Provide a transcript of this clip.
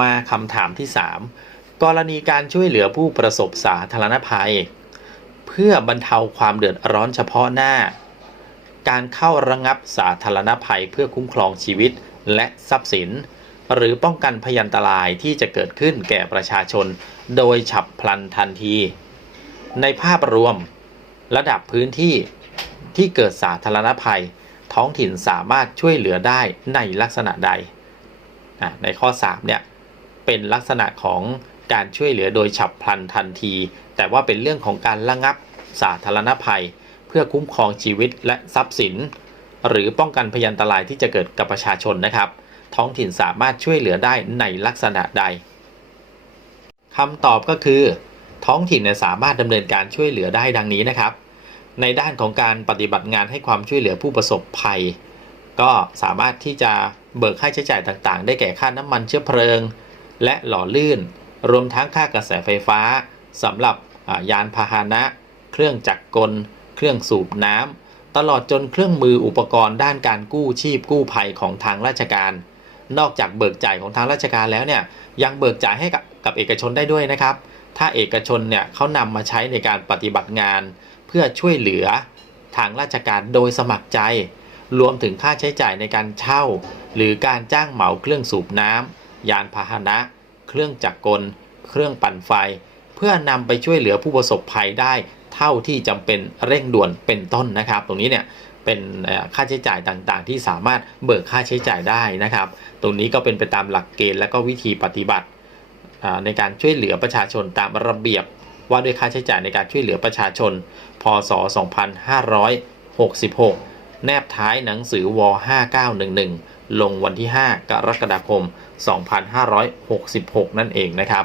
มาคำถามที่ 3 กรณีการช่วยเหลือผู้ประสบสาธารณภัย เพื่อบรรเทาความเดือดร้อนเฉพาะหน้า การเข้าระงับสาธารณภัยเพื่อคุ้มครองชีวิตและทรัพย์สิน หรือป้องกันพยันตรายที่จะเกิดขึ้นแก่ประชาชน โดยฉับพลันทันที ในภาพรวม ระดับพื้นที่ที่เกิดสาธารณภัย ท้องถิ่นสามารถช่วยเหลือได้ในลักษณะใด ในข้อ 3 เนี่ย เป็นลักษณะของการช่วยเหลือโดยฉับพลันทันที แต่ว่าเป็นเรื่องของการระงับสาธารณภัย เพื่อคุ้มครองชีวิตและทรัพย์สิน หรือป้องกันพยันตรายที่จะเกิดกับประชาชนนะครับ ท้องถิ่นสามารถช่วยเหลือได้ในลักษณะใดคำตอบก็คือ ท้องถิ่นสามารถดำเนินการช่วยเหลือได้ดังนี้นะครับ ในด้านของการปฏิบัติงานให้ความช่วยเหลือผู้ประสบภัย ก็สามารถที่จะเบิกค่าใช้จ่ายต่างๆ ได้แก่ค่าน้ำมันเชื้อเพลิง และหล่อลื่น รวมทั้งค่ากระแสไฟฟ้าสำหรับยานพาหนะ เครื่องจักรกล เครื่องสูบน้ำตลอดจนเครื่องมืออุปกรณ์ด้านการกู้ชีพกู้ภัยของทางราชการ นอกจากเบิกจ่ายของทางราชการแล้วเนี่ยยังเบิกจ่ายให้กับกับเอกชนได้ด้วยนะครับ ถ้าเอกชนเนี่ยเขานำมาใช้ในการปฏิบัติงาน เพื่อช่วยเหลือทางราชการโดยสมัครใจ รวมถึงค่าใช้จ่ายในการเช่า หรือการจ้างเหมาเครื่องสูบน้ำ ยานพาหนะ เครื่องจักรกล เครื่องปั่นไฟ เพื่อนำไปช่วยเหลือผู้ประสบภัยได้เท่าที่จำเป็นเร่งด่วนเป็นต้นนะครับ ตรงนี้เนี่ยเป็นค่าใช้จ่ายต่างๆ ที่สามารถเบิกค่าใช้จ่ายได้นะครับ ตรงนี้ก็เป็นไปตามหลักเกณฑ์และก็วิธีปฏิบัติในการช่วยเหลือประชาชนตามระเบียบว่าด้วยค่าใช้จ่ายในการช่วยเหลือประชาชน พศ 2566 แนบท้ายหนังสือว 5911 ลงวันที่ 5 กรกฎาคม 2566 นั่นเองนะครับ